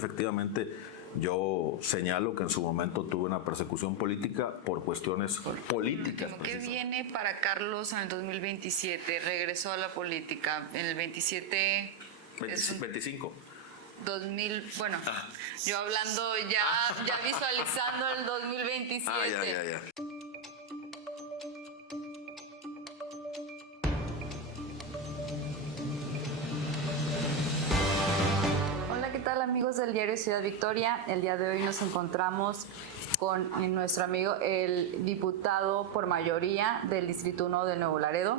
Efectivamente, yo señalo que en su momento tuve una persecución política por cuestiones políticas. ¿Qué viene para Carlos en el 2027? Regresó a la política. En el 27... 25. 2000, bueno, yo hablando ya visualizando el 2027. Ya. Hola, ¿qué tal amigos del diario Ciudad Victoria? El día de hoy nos encontramos con nuestro amigo, el diputado por mayoría del Distrito 1 de Nuevo Laredo,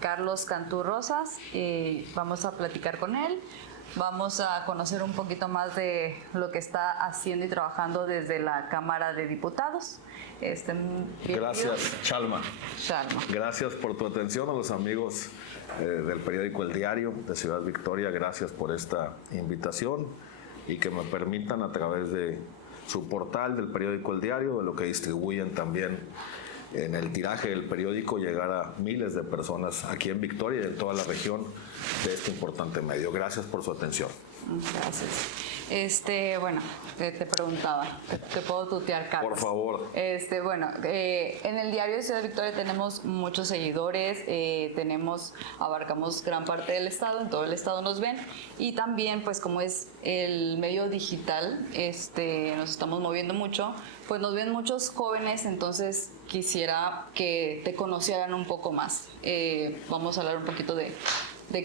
Carlos Cantú Rosas. Vamos a platicar con él. Vamos a conocer un poquito más de lo que está haciendo y trabajando desde la Cámara de Diputados. Gracias, Chalma. Gracias por tu atención. A los amigos del periódico El Diario de Ciudad Victoria, gracias por esta invitación y que me permitan, a través de su portal del periódico El Diario, de lo que distribuyen también en el tiraje del periódico, llegar a miles de personas aquí en Victoria y en toda la región de este importante medio. Gracias por su atención. Gracias. Bueno, te preguntaba, ¿te puedo tutear, Carlos? Por favor. En el diario de Ciudad Victoria tenemos muchos seguidores, abarcamos gran parte del estado, en todo el estado nos ven, y también, pues como es el medio digital, nos estamos moviendo mucho, pues nos ven muchos jóvenes, entonces quisiera que te conocieran un poco más. Vamos a hablar un poquito de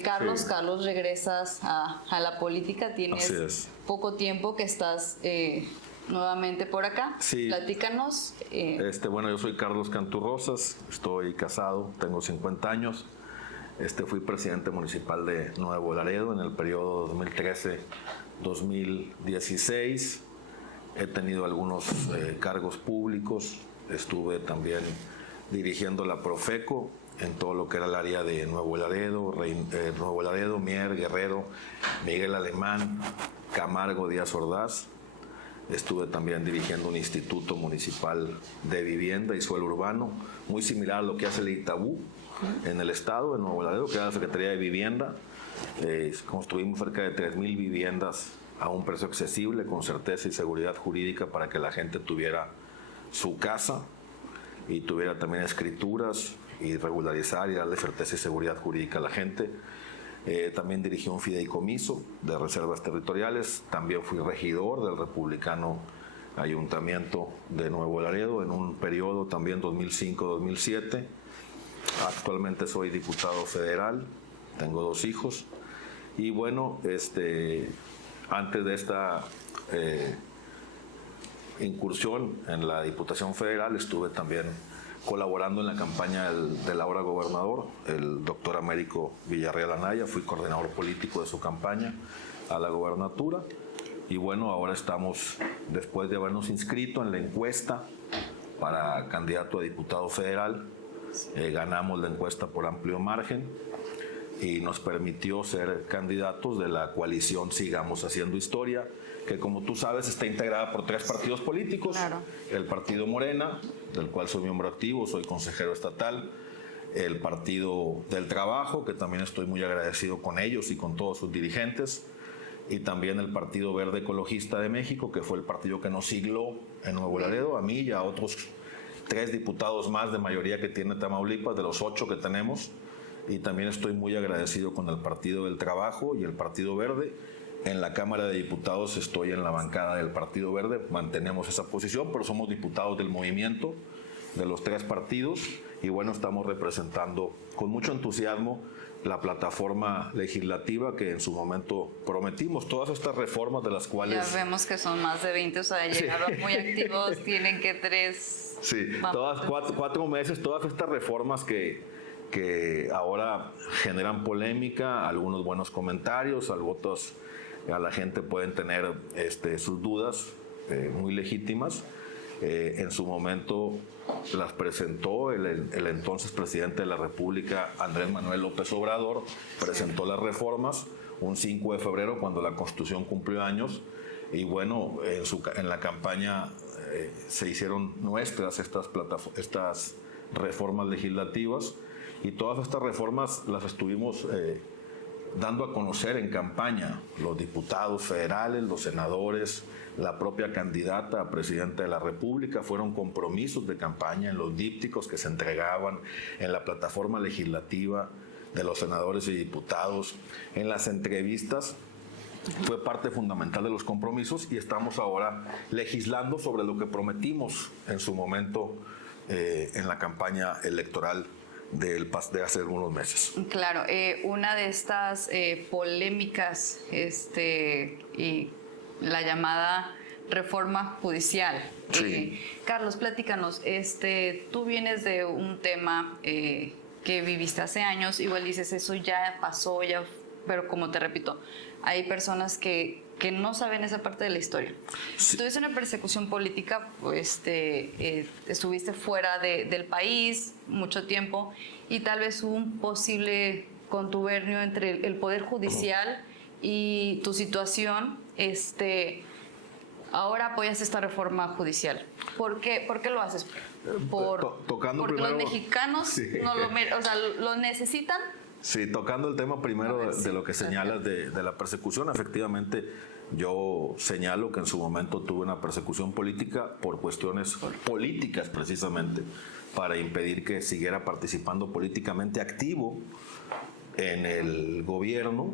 Carlos. Sí. Carlos, regresas a la política, tienes poco tiempo que estás nuevamente por acá. Sí. Platícanos. Yo soy Carlos Cantú Rosas, estoy casado, tengo 50 años. Fui presidente municipal de Nuevo Laredo en el periodo 2013-2016. He tenido algunos cargos públicos, estuve también dirigiendo la Profeco en todo lo que era el área de Nuevo Laredo, Mier, Guerrero, Miguel Alemán, Camargo, Díaz Ordaz. Estuve también dirigiendo un instituto municipal de vivienda y suelo urbano, muy similar a lo que hace el Itabú en el estado de Nuevo Laredo, que era la Secretaría de Vivienda. Construimos cerca de 3,000 viviendas a un precio accesible, con certeza y seguridad jurídica para que la gente tuviera su casa y tuviera también escrituras y regularizar y darle certeza y seguridad jurídica a la gente. También dirigí un fideicomiso de reservas territoriales. También fui regidor del Republicano Ayuntamiento de Nuevo Laredo en un periodo también 2005-2007. Actualmente soy diputado federal, tengo 2 hijos. Y bueno, antes de esta incursión en la Diputación Federal, estuve también colaborando en la campaña del ahora gobernador, el doctor Américo Villarreal Anaya. Fui coordinador político de su campaña a la gobernatura. Y bueno, ahora estamos, después de habernos inscrito en la encuesta para candidato a diputado federal, ganamos la encuesta por amplio margen y nos permitió ser candidatos de la coalición Sigamos Haciendo Historia, que como tú sabes está integrada por 3 partidos políticos. Claro. El Partido Morena, del cual soy miembro activo, soy consejero estatal; el Partido del Trabajo, que también estoy muy agradecido con ellos y con todos sus dirigentes; y también el Partido Verde Ecologista de México, que fue el partido que nos sigló en Nuevo Laredo, a mí y a otros 3 diputados más de mayoría que tiene Tamaulipas, de los 8 que tenemos. Y también estoy muy agradecido con el Partido del Trabajo y el Partido Verde. En la Cámara de Diputados estoy en la bancada del Partido Verde, mantenemos esa posición, pero somos diputados del movimiento de los 3 partidos y bueno, estamos representando con mucho entusiasmo la plataforma legislativa que en su momento prometimos. Todas estas reformas de las cuales... Ya vemos que son más de 20, o sea, llegaron muy activos, tienen que 3... Sí, todas 4 meses, todas estas reformas que ahora generan polémica, algunos buenos comentarios, otros a la gente pueden tener sus dudas muy legítimas. En su momento las presentó el entonces presidente de la República, Andrés Manuel López Obrador, presentó las reformas un 5 de febrero cuando la Constitución cumplió años y bueno, en la campaña se hicieron nuestras estas reformas legislativas y todas estas reformas las estuvimos dando a conocer en campaña los diputados federales, los senadores, la propia candidata a presidenta de la República. Fueron compromisos de campaña en los dípticos que se entregaban en la plataforma legislativa de los senadores y diputados, en las entrevistas. Fue parte fundamental de los compromisos y estamos ahora legislando sobre lo que prometimos en su momento en la campaña electoral de hace algunos meses. Claro, una de estas polémicas y la llamada reforma judicial. Sí. Carlos, platícanos, tú vienes de un tema que viviste hace años, igual dices, eso ya pasó, pero como te repito, hay personas que no saben esa parte de la historia. Sí. Tuviste una persecución política, estuviste fuera del país mucho tiempo y tal vez hubo un posible contubernio entre el Poder Judicial y tu situación. Ahora apoyas esta reforma judicial. ¿Por qué lo haces? Porque primero, los mexicanos sí, lo necesitan. Sí, tocando el tema primero de lo que señalas de la persecución, efectivamente yo señalo que en su momento tuve una persecución política por cuestiones políticas precisamente, para impedir que siguiera participando políticamente activo en el gobierno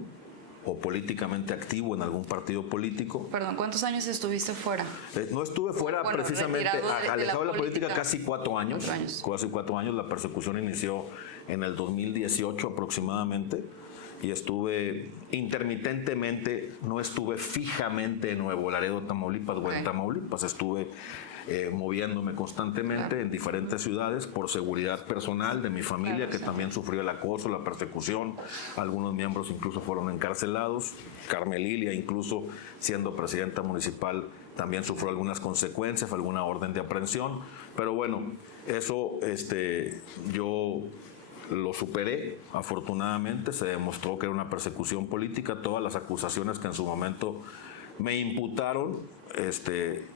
o políticamente activo en algún partido político. Perdón, ¿cuántos años estuviste fuera? No estuve fuera precisamente, alejado de la política casi 4 años. Casi 4 años. La persecución inició en el 2018 aproximadamente y estuve intermitentemente, no estuve fijamente en Nuevo Laredo, Tamaulipas o en Tamaulipas, estuve moviéndome constantemente en diferentes ciudades por seguridad personal de mi familia, que también sufrió el acoso, la persecución. Algunos miembros incluso fueron encarcelados. Carmelilia, incluso siendo presidenta municipal, también sufrió algunas consecuencias, alguna orden de aprehensión. Pero bueno, eso yo lo superé, afortunadamente. Se demostró que era una persecución política. Todas las acusaciones que en su momento me imputaron,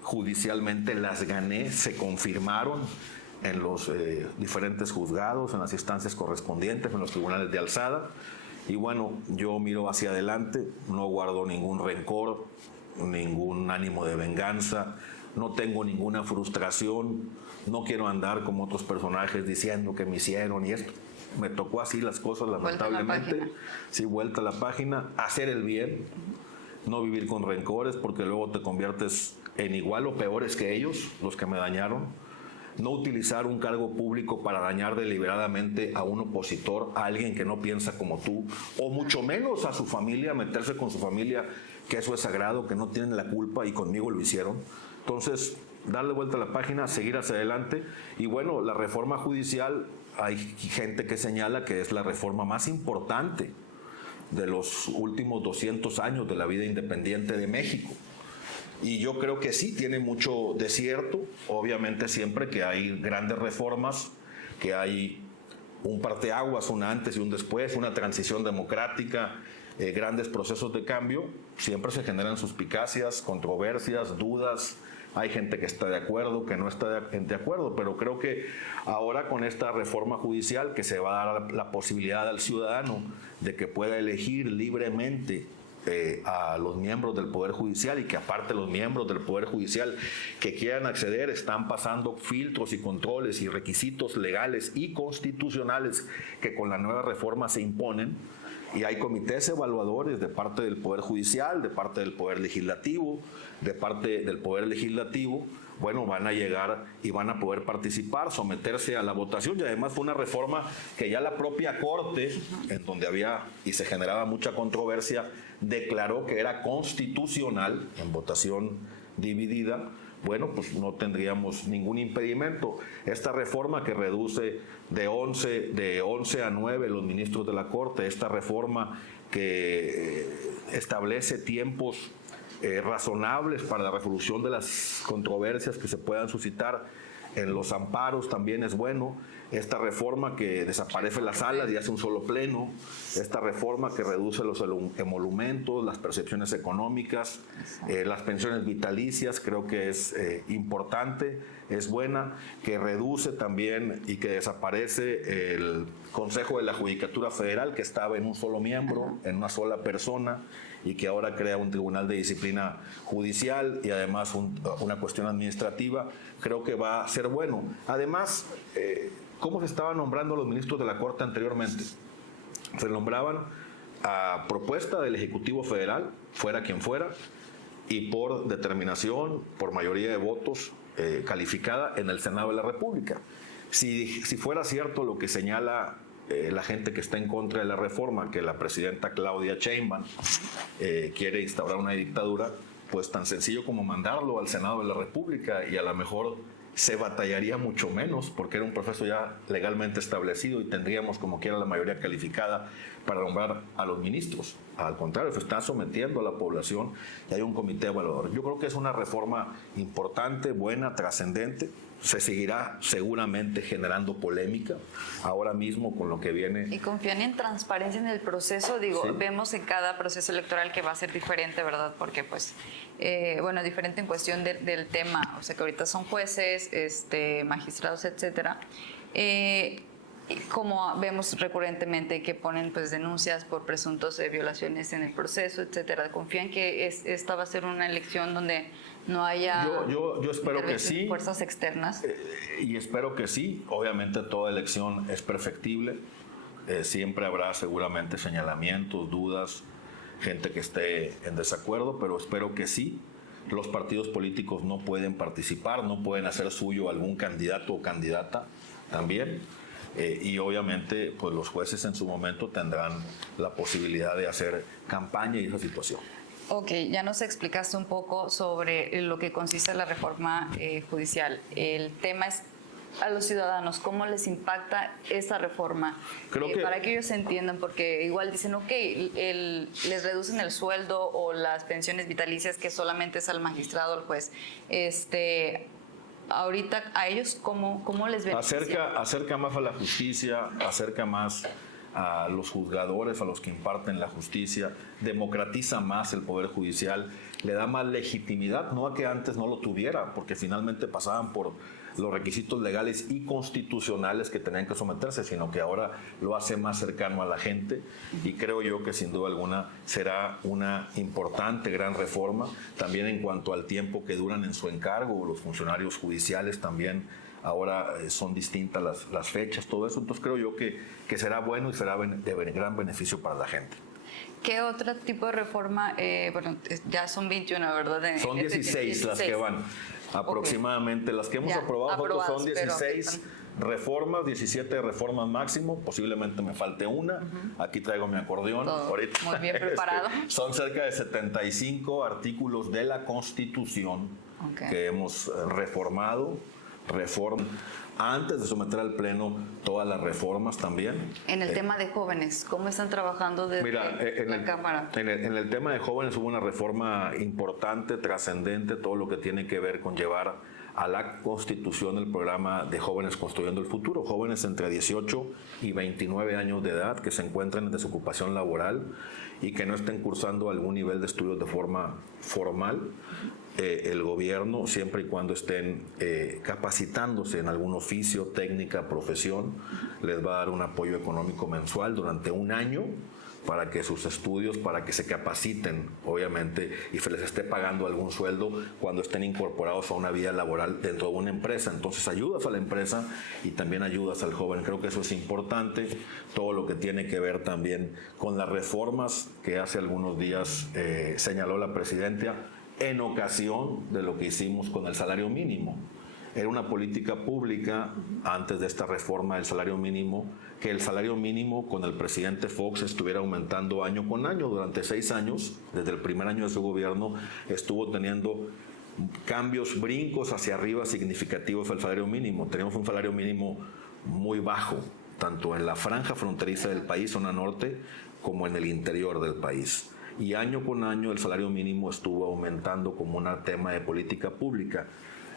judicialmente las gané, se confirmaron en los diferentes juzgados, en las instancias correspondientes, en los tribunales de alzada. Y bueno, yo miro hacia adelante, no guardo ningún rencor, ningún ánimo de venganza, no tengo ninguna frustración, no quiero andar como otros personajes diciendo que me hicieron y esto. Me tocó así las cosas, lamentablemente. Sí, vuelta a la página, hacer el bien, no vivir con rencores, porque luego te conviertes en igual o peores que ellos, los que me dañaron. No utilizar un cargo público para dañar deliberadamente a un opositor, a alguien que no piensa como tú, o mucho menos a su familia, meterse con su familia, que eso es sagrado, que no tienen la culpa y conmigo lo hicieron. Entonces, darle vuelta a la página, seguir hacia adelante. Y bueno, la reforma judicial, hay gente que señala que es la reforma más importante de los últimos 200 años de la vida independiente de México. Y yo creo que sí, tiene mucho de cierto. Obviamente siempre que hay grandes reformas, que hay un parteaguas, un antes y un después, una transición democrática, grandes procesos de cambio, siempre se generan suspicacias, controversias, dudas. Hay gente que está de acuerdo, que no está de acuerdo, pero creo que ahora con esta reforma judicial que se va a dar la posibilidad al ciudadano de que pueda elegir libremente a los miembros del Poder Judicial, y que aparte los miembros del Poder Judicial que quieran acceder están pasando filtros y controles y requisitos legales y constitucionales que con la nueva reforma se imponen. Y hay comités evaluadores de parte del Poder Judicial, de parte del Poder Legislativo, de parte del Poder Legislativo. Bueno, van a llegar y van a poder participar, someterse a la votación. Y además fue una reforma que ya la propia Corte, en donde había y se generaba mucha controversia, declaró que era constitucional en votación dividida. Bueno, pues no tendríamos ningún impedimento. Esta reforma que reduce de 11 a 9 los ministros de la Corte, esta reforma que establece tiempos razonables para la resolución de las controversias que se puedan suscitar En los amparos también es bueno. Esta reforma que desaparece las salas y hace un solo pleno. Esta reforma que reduce los emolumentos, las percepciones económicas, las pensiones vitalicias, creo que es importante, es buena. Que reduce también y que desaparece el Consejo de la Judicatura Federal, que estaba en un solo miembro, en una sola persona, y que ahora crea un tribunal de disciplina judicial y además una cuestión administrativa. Creo que va a ser bueno. Además, ¿cómo se estaban nombrando los ministros de la Corte anteriormente? Se nombraban a propuesta del Ejecutivo Federal, fuera quien fuera, y por determinación, por mayoría de votos calificada en el Senado de la República. Si fuera cierto lo que señala la gente que está en contra de la reforma, que la presidenta Claudia Sheinbaum quiere instaurar una dictadura, pues tan sencillo como mandarlo al Senado de la República, y a lo mejor se batallaría mucho menos porque era un proceso ya legalmente establecido y tendríamos como quiera la mayoría calificada para nombrar a los ministros. Al contrario, se está sometiendo a la población y hay un comité evaluador. Yo creo que es una reforma importante, buena, trascendente. Se seguirá seguramente generando polémica ahora mismo con lo que viene. ¿Y confían en transparencia en el proceso? Digo, sí. Vemos en cada proceso electoral que va a ser diferente, ¿verdad? Porque, pues, bueno, diferente en cuestión del tema. O sea, que ahorita son jueces, magistrados, etcétera. Como vemos recurrentemente que ponen pues denuncias por presuntos violaciones en el proceso, etcétera. ¿Confían que esta va a ser una elección donde no haya yo espero que sí, fuerzas externas? Y espero que sí. Obviamente toda elección es perfectible. Siempre habrá seguramente señalamientos, dudas, gente que esté en desacuerdo, pero espero que sí. Los partidos políticos no pueden participar, no pueden hacer suyo algún candidato o candidata también. Y obviamente pues los jueces en su momento tendrán la posibilidad de hacer campaña y esa situación. Ok, ya nos explicaste un poco sobre lo que consiste la reforma judicial. El tema es a los ciudadanos, ¿cómo les impacta esta reforma? Para que ellos entiendan, porque igual dicen, ok, les reducen el sueldo o las pensiones vitalicias, que solamente es al magistrado, al juez. Ahorita a ellos, ¿cómo les beneficia? Acerca más a la justicia, acerca más a los juzgadores, a los que imparten la justicia, democratiza más el Poder Judicial, le da más legitimidad, no a que antes no lo tuviera, porque finalmente pasaban por los requisitos legales y constitucionales que tenían que someterse, sino que ahora lo hace más cercano a la gente, y creo yo que sin duda alguna será una importante, gran reforma, también en cuanto al tiempo que duran en su encargo. Los funcionarios judiciales también ahora son distintas las fechas, todo eso. Entonces creo yo que será bueno y será de gran beneficio para la gente. ¿Qué otro tipo de reforma? Bueno, ya son 21, ¿verdad? Son 16 las que van, aproximadamente. Okay. Las que hemos aprobado son 16 reformas, 17 reformas máximo, posiblemente me falte una. Aquí traigo mi acordeón. Ahorita. Muy bien preparado. Son cerca de 75 artículos de la Constitución que hemos reformado. Antes de someter al Pleno todas las reformas también. En el tema de jóvenes, ¿cómo están trabajando desde la Cámara? En el tema de jóvenes hubo una reforma importante, trascendente, todo lo que tiene que ver con llevar a la Constitución el programa de Jóvenes Construyendo el Futuro. Jóvenes entre 18 y 29 años de edad que se encuentran en desocupación laboral y que no estén cursando algún nivel de estudios de forma formal. El gobierno, siempre y cuando estén capacitándose en algún oficio, técnica, profesión, les va a dar un apoyo económico mensual durante un año para que sus estudios, para que se capaciten, obviamente, y se les esté pagando algún sueldo cuando estén incorporados a una vida laboral dentro de una empresa. Entonces ayudas a la empresa y también ayudas al joven. Creo que eso es importante. Todo lo que tiene que ver también con las reformas que hace algunos días señaló la presidenta, en ocasión de lo que hicimos con el salario mínimo. Era una política pública antes de esta reforma del salario mínimo, que el salario mínimo con el presidente Fox estuviera aumentando año con año. Durante 6 años, desde el primer año de su gobierno, estuvo teniendo cambios, brincos hacia arriba significativos al salario mínimo. Teníamos un salario mínimo muy bajo, tanto en la franja fronteriza del país, zona norte, como en el interior del país. Y año con año el salario mínimo estuvo aumentando como un tema de política pública.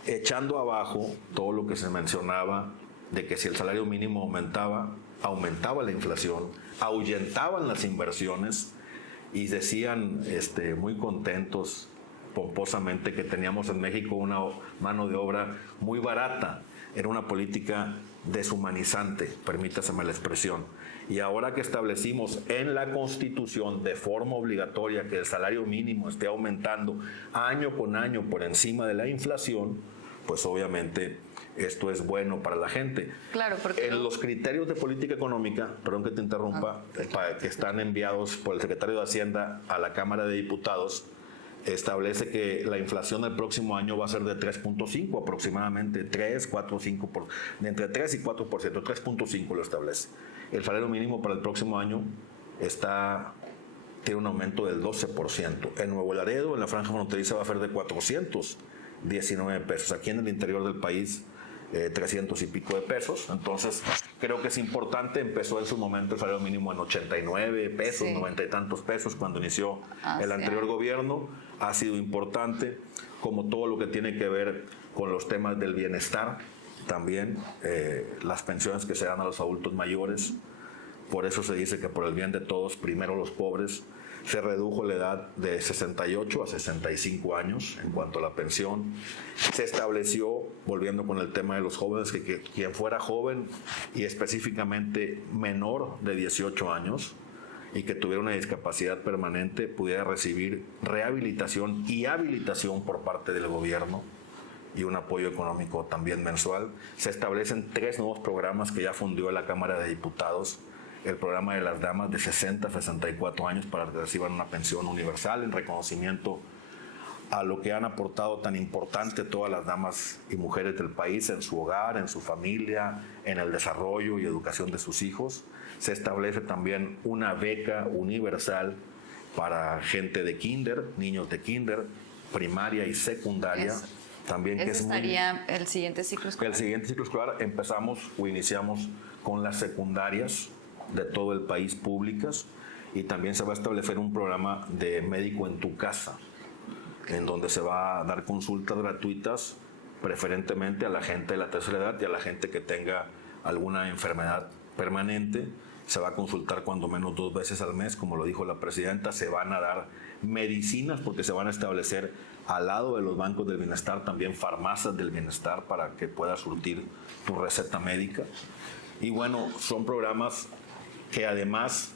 echando abajo todo lo que se mencionaba de que si el salario mínimo aumentaba, aumentaba la inflación, ahuyentaban las inversiones y decían muy contentos, pomposamente, que teníamos en México una mano de obra muy barata. Era una política deshumanizante, permítaseme la expresión. Y ahora que establecimos en la Constitución de forma obligatoria que el salario mínimo esté aumentando año con año por encima de la inflación, pues obviamente esto es bueno para la gente. Claro, porque en los criterios de política económica, perdón que te interrumpa, que están enviados por el secretario de Hacienda a la Cámara de Diputados, establece que la inflación del próximo año va a ser de 3.5 aproximadamente, 3, 4, 5, de entre 3 y 4%, 3.5 lo establece. El salario mínimo para el próximo año tiene un aumento del 12%. En Nuevo Laredo, en la franja fronteriza, va a ser de 419 pesos. Aquí en el interior del país, 300 y pico de pesos. Entonces, creo que es importante. Empezó en su momento el salario mínimo en 89 pesos, 90 y tantos pesos cuando inició el anterior gobierno. Ha sido importante, como todo lo que tiene que ver con los temas del bienestar, también las pensiones que se dan a los adultos mayores. Por eso se dice que por el bien de todos, primero los pobres. Se redujo la edad de 68 a 65 años en cuanto a la pensión. Se estableció, volviendo con el tema de los jóvenes, que quien fuera joven y específicamente menor de 18 años y que tuviera una discapacidad permanente pudiera recibir rehabilitación y habilitación por parte del gobierno y un apoyo económico también mensual. Se establecen 3 nuevos programas que ya fundió la Cámara de Diputados. El programa de las damas de 60 a 64 años para que reciban una pensión universal en reconocimiento a lo que han aportado tan importante todas las damas y mujeres del país en su hogar, en su familia, en el desarrollo y educación de sus hijos. Se establece también una beca universal para gente de kinder, niños de kinder, primaria y secundaria. También que estaría el siguiente ciclo escolar. El siguiente ciclo escolar iniciamos con las secundarias de todo el país públicas, y también se va a establecer un programa de médico en tu casa, en donde se va a dar consultas gratuitas preferentemente a la gente de la tercera edad y a la gente que tenga alguna enfermedad permanente. Se va a consultar cuando menos 2 veces al mes, como lo dijo la presidenta. Se van a dar medicinas porque se van a establecer al lado de los bancos del bienestar también farmacias del bienestar para que puedas surtir tu receta médica. Y bueno, son programas que además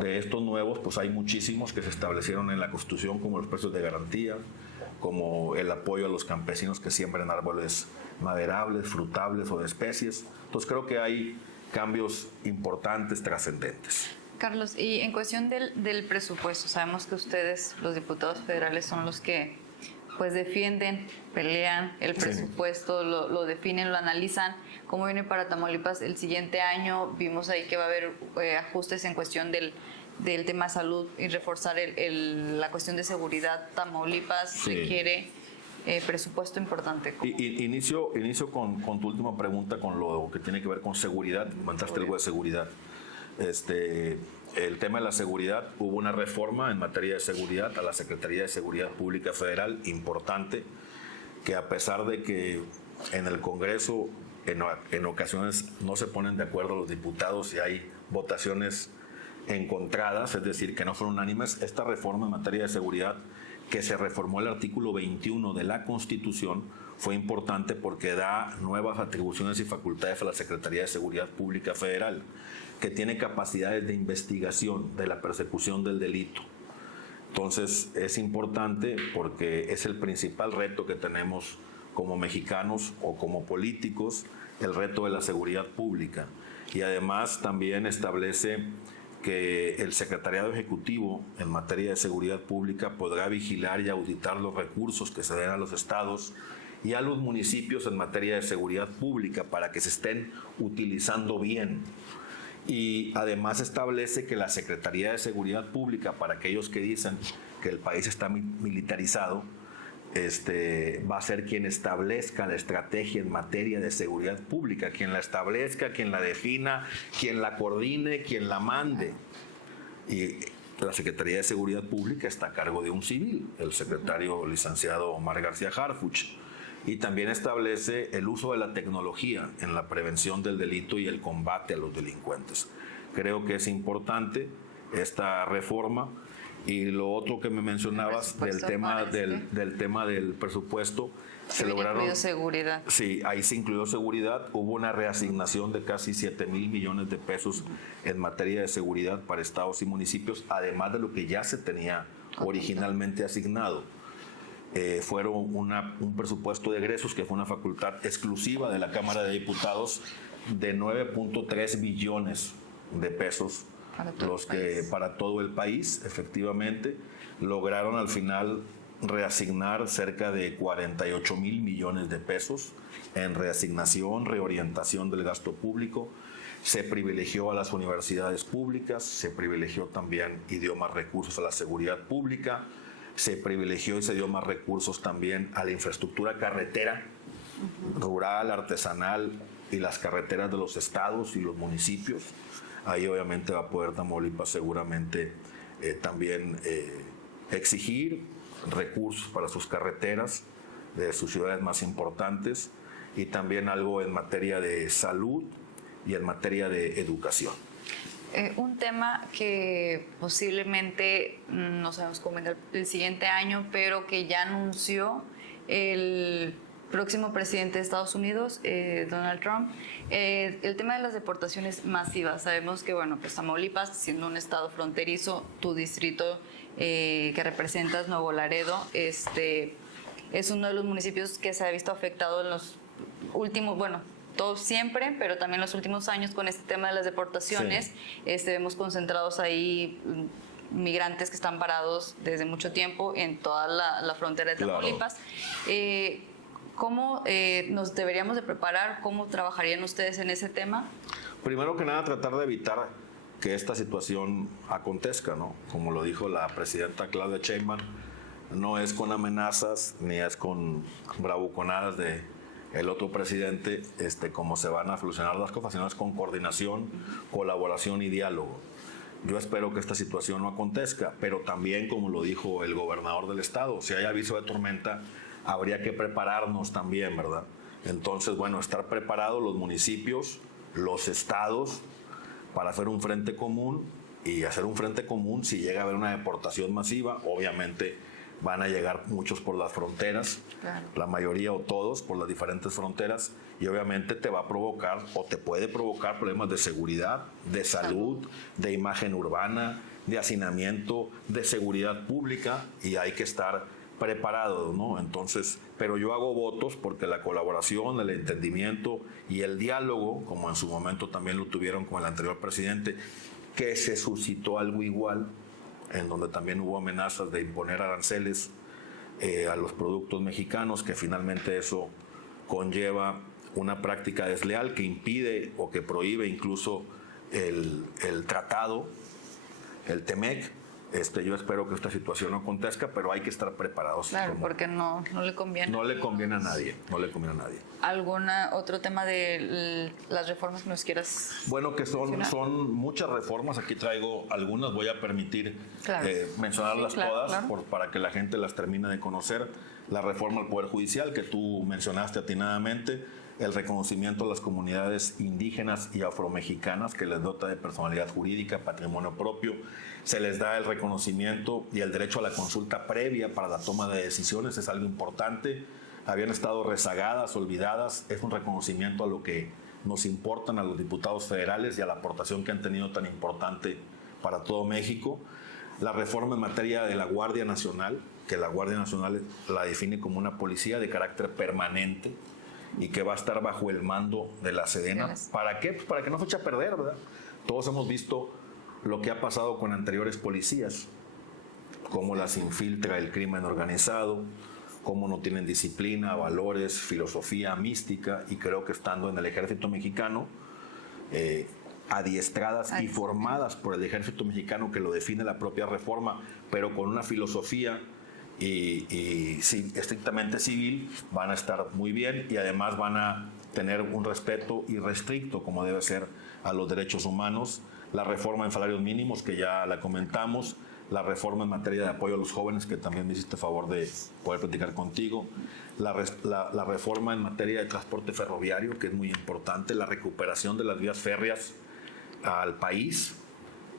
de estos nuevos, pues hay muchísimos que se establecieron en la Constitución, como los precios de garantía, como el apoyo a los campesinos que siembran árboles maderables, frutables o de especies. Entonces creo que hay cambios importantes, trascendentes. Carlos, y en cuestión del presupuesto, sabemos que ustedes, los diputados federales, son los que pues defienden, pelean el presupuesto, lo definen, lo analizan. ¿Cómo viene para Tamaulipas el siguiente año? Vimos ahí que va a haber ajustes en cuestión del tema salud y reforzar la cuestión de seguridad. Tamaulipas requiere presupuesto importante. Inicio con tu última pregunta, con lo que tiene que ver con seguridad. Comentaste algo de seguridad. El tema de la seguridad, hubo una reforma en materia de seguridad a la Secretaría de Seguridad Pública Federal importante, que a pesar de que en el Congreso en ocasiones no se ponen de acuerdo los diputados y hay votaciones encontradas, es decir, que no son unánimes, esta reforma en materia de seguridad, que se reformó el artículo 21 de la Constitución, fue importante porque da nuevas atribuciones y facultades a la Secretaría de Seguridad Pública Federal, que tiene capacidades de investigación de la persecución del delito. Entonces es importante porque es el principal reto que tenemos como mexicanos o como políticos, el reto de la seguridad pública. Y además también establece que el Secretariado Ejecutivo en materia de seguridad pública podrá vigilar y auditar los recursos que se den a los estados y a los municipios en materia de seguridad pública para que se estén utilizando bien. Y además establece que la Secretaría de Seguridad Pública, para aquellos que dicen que el país está militarizado, va a ser quien establezca la estrategia en materia de seguridad pública, quien la establezca, quien la defina, quien la coordine, quien la mande. Y la Secretaría de Seguridad Pública está a cargo de un civil, el secretario licenciado Omar García Harfuch. y también establece el uso de la tecnología en la prevención del delito y el combate a los delincuentes. Creo que es importante esta reforma. Y lo otro que me mencionabas del tema del presupuesto, se lograron. Incluyó seguridad. Sí, ahí se incluyó seguridad. Hubo una reasignación de casi 7,000 millones de pesos en materia de seguridad para estados y municipios, además de lo que ya se tenía originalmente asignado. Fueron un presupuesto de egresos que fue una facultad exclusiva de la Cámara de Diputados de 9.3 billones de pesos. Para todo el país, efectivamente, lograron al final reasignar cerca de 48,000 millones de pesos en reasignación, reorientación del gasto público. Se privilegió a las universidades públicas, se privilegió también y dio más recursos a la seguridad pública, se privilegió y se dio más recursos también a la infraestructura carretera, rural, artesanal y las carreteras de los estados y los municipios. Ahí obviamente va a poder Tamaulipas seguramente también exigir recursos para sus carreteras de sus ciudades más importantes y también algo en materia de salud y en materia de educación. Un tema que posiblemente no sabemos cómo venga el siguiente año, pero que ya anunció el próximo presidente de Estados Unidos, Donald Trump, el tema de las deportaciones masivas. Sabemos que, bueno, pues Tamaulipas, siendo un estado fronterizo, tu distrito que representas, Nuevo Laredo, es uno de los municipios que se ha visto afectado en los últimos, bueno, todo siempre, pero también los últimos años con este tema de las deportaciones. Sí. Vemos concentrados ahí migrantes que están parados desde mucho tiempo en toda la frontera de Tamaulipas. Claro. ¿Cómo nos deberíamos de preparar? ¿Cómo trabajarían ustedes en ese tema? Primero que nada, tratar de evitar que esta situación acontezca, ¿no? Como lo dijo la presidenta Claudia Sheinbaum, no es con amenazas ni es con bravuconadas de el otro presidente como se van a solucionar las cosas, sino es con coordinación, colaboración y diálogo. Yo espero que esta situación no acontezca, pero también, como lo dijo el gobernador del estado, si hay aviso de tormenta, habría que prepararnos también, ¿verdad? Entonces, bueno, estar preparados los municipios, los estados, para hacer un frente común, y hacer un frente común si llega a haber una deportación masiva. Obviamente van a llegar muchos por las fronteras, claro, la mayoría o todos por las diferentes fronteras, y obviamente te va a provocar o te puede provocar problemas de seguridad, de salud, de imagen urbana, de hacinamiento, de seguridad pública, y hay que estar preparados, ¿no? Entonces, pero yo hago votos porque la colaboración, el entendimiento y el diálogo, como en su momento también lo tuvieron con el anterior presidente, que se suscitó algo igual, en donde también hubo amenazas de imponer aranceles a los productos mexicanos, que finalmente eso conlleva una práctica desleal que impide o que prohíbe incluso el tratado, el TEMEC. Yo espero que esta situación no acontezca, pero hay que estar preparados. Claro, porque no le conviene. No le conviene a nadie, no le conviene a nadie. ¿Algún otro tema de las reformas que nos quieras Bueno, que son muchas reformas. Aquí traigo algunas, voy a permitir mencionarlas todas para que la gente las termine de conocer. La reforma al Poder Judicial, que tú mencionaste atinadamente, el reconocimiento a las comunidades indígenas y afromexicanas, que les dota de personalidad jurídica, patrimonio propio. Se les da el reconocimiento y el derecho a la consulta previa para la toma de decisiones, es algo importante. Habían estado rezagadas, olvidadas. Es un reconocimiento a lo que nos importan a los diputados federales y a la aportación que han tenido tan importante para todo México. La reforma en materia de la Guardia Nacional, que la Guardia Nacional la define como una policía de carácter permanente y que va a estar bajo el mando de la Sedena. ¿Para qué? Pues para que no se eche a perder, ¿verdad? Todos hemos visto lo que ha pasado con anteriores policías, cómo las infiltra el crimen organizado, cómo no tienen disciplina, valores, filosofía mística, y creo que estando en el ejército mexicano, adiestradas y formadas por el ejército mexicano, que lo define la propia reforma, pero con una filosofía y estrictamente civil, van a estar muy bien, y además van a tener un respeto irrestricto, como debe ser, a los derechos humanos. La reforma en salarios mínimos, que ya la comentamos, la reforma en materia de apoyo a los jóvenes, que también me hiciste favor de poder platicar contigo, la reforma en materia de transporte ferroviario, que es muy importante, la recuperación de las vías férreas al país.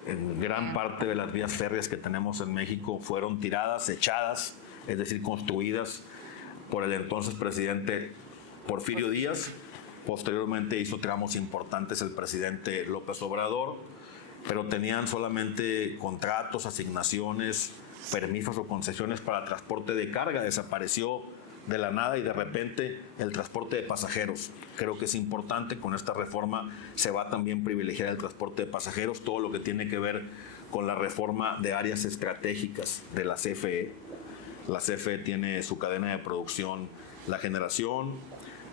En gran parte de las vías férreas que tenemos en México fueron tiradas, echadas, es decir, construidas por el entonces presidente Porfirio Díaz. Posteriormente hizo tramos importantes el presidente López Obrador, pero tenían solamente contratos, asignaciones, permisos o concesiones para transporte de carga. Desapareció de la nada y de repente el transporte de pasajeros. Creo que es importante, con esta reforma se va también a privilegiar el transporte de pasajeros, todo lo que tiene que ver con la reforma de áreas estratégicas de la CFE. La CFE tiene su cadena de producción, la generación,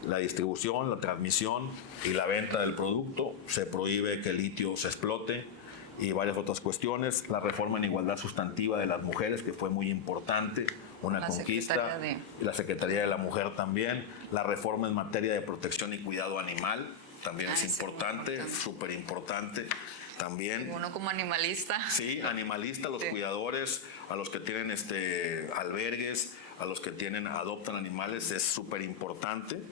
la distribución, la transmisión y la venta del producto. Se prohíbe que el litio se explote y varias otras cuestiones. La reforma en igualdad sustantiva de las mujeres, que fue muy importante, una conquista. La Secretaría de la Mujer también. La reforma en materia de protección y cuidado animal también es importante, súper importante también. Uno como animalista. Sí, animalista, los cuidadores, a los que tienen albergues, a los que adoptan animales, es súper importante.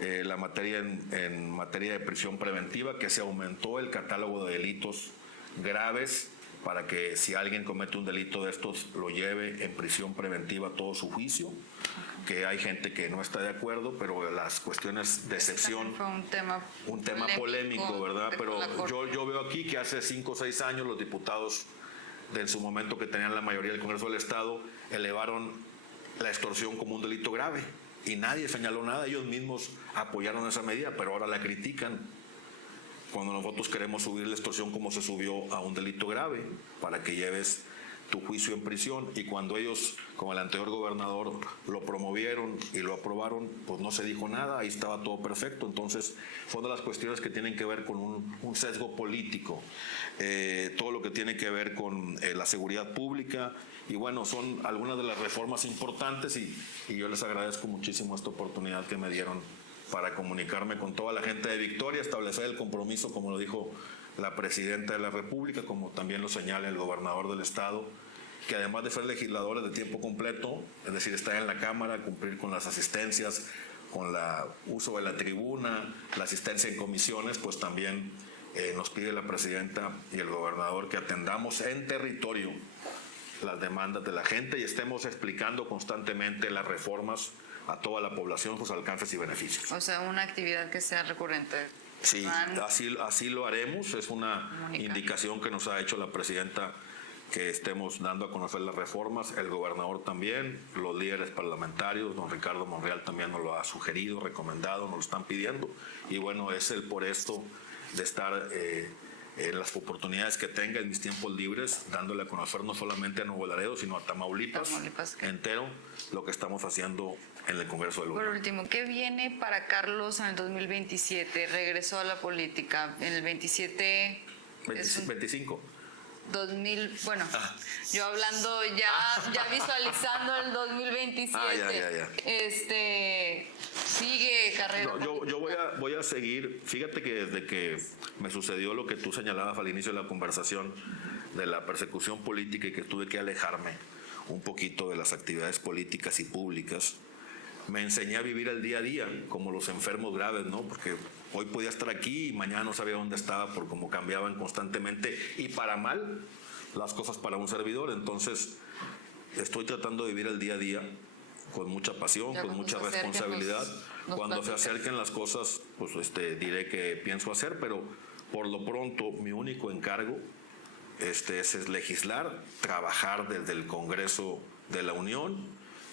La materia en materia de prisión preventiva, que se aumentó el catálogo de delitos graves para que si alguien comete un delito de estos lo lleve en prisión preventiva todo su juicio, que hay gente que no está de acuerdo, pero las cuestiones de excepción, fue un tema polémico, ¿verdad? Pero yo veo aquí que hace 5 o 6 años los diputados de en su momento, que tenían la mayoría del Congreso del Estado, elevaron la extorsión como un delito grave y nadie señaló nada. Ellos mismos apoyaron esa medida, pero ahora la critican cuando nosotros queremos subir la extorsión como se subió a un delito grave, para que lleves tu juicio en prisión. Y cuando ellos, como el anterior gobernador, lo promovieron y lo aprobaron, pues no se dijo nada, ahí estaba todo perfecto. Entonces son de las cuestiones que tienen que ver con un sesgo político, todo lo que tiene que ver con la seguridad pública. Y bueno, son algunas de las reformas importantes y yo les agradezco muchísimo esta oportunidad que me dieron para comunicarme con toda la gente de Victoria, establecer el compromiso, como lo dijo la Presidenta de la República, como también lo señala el gobernador del Estado, que además de ser legisladores de tiempo completo, es decir, estar en la Cámara, cumplir con las asistencias, con el uso de la tribuna, la asistencia en comisiones, pues también nos pide la Presidenta y el gobernador que atendamos en territorio las demandas de la gente y estemos explicando constantemente las reformas a toda la población, sus alcances y beneficios. O sea, una actividad que sea recurrente. Sí, así lo haremos. Es una indicación que nos ha hecho la Presidenta, que estemos dando a conocer las reformas, el gobernador también, los líderes parlamentarios, don Ricardo Monreal también nos lo ha sugerido, recomendado, nos lo están pidiendo. Y bueno, es el por esto de estar en las oportunidades que tenga en mis tiempos libres, dándole a conocer no solamente a Nuevo Laredo, sino a Tamaulipas entero, lo que estamos haciendo en el Congreso de la Unión. Por último, ¿qué viene para Carlos en el 2027? Regresó a la política. En el 27... 25. 2000, bueno, yo hablando ya visualizando el 2027. Sigue carrera. No, yo voy a seguir. Fíjate que desde que me sucedió lo que tú señalabas al inicio de la conversación de la persecución política y que tuve que alejarme un poquito de las actividades políticas y públicas, me enseñé a vivir el día a día, como los enfermos graves, ¿no? Porque hoy podía estar aquí y mañana no sabía dónde estaba por cómo cambiaban constantemente y para mal las cosas para un servidor. Entonces estoy tratando de vivir el día a día con mucha pasión, con mucha responsabilidad. Cuando se acerquen las cosas, pues diré qué pienso hacer, pero por lo pronto mi único encargo es legislar, trabajar desde el Congreso de la Unión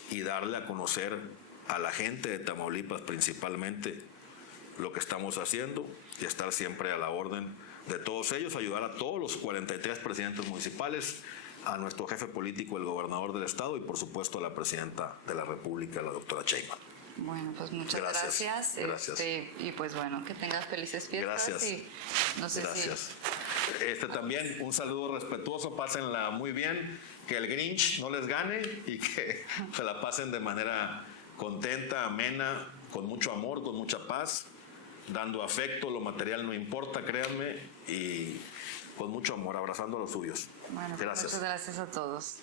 y darle a conocer a la gente de Tamaulipas principalmente lo que estamos haciendo y estar siempre a la orden de todos ellos, ayudar a todos los 43 presidentes municipales, a nuestro jefe político, el gobernador del estado y por supuesto a la Presidenta de la República, la doctora Sheinbaum. Bueno, pues muchas gracias. Y pues bueno, que tengas felices fiestas. Gracias. Y no sé gracias. También un saludo respetuoso, pásenla muy bien, que el Grinch no les gane y que se la pasen de manera contenta, amena, con mucho amor, con mucha paz, dando afecto. Lo material no importa, créanme, y con mucho amor, abrazando a los suyos. Bueno, Gracias. muchas gracias a todos.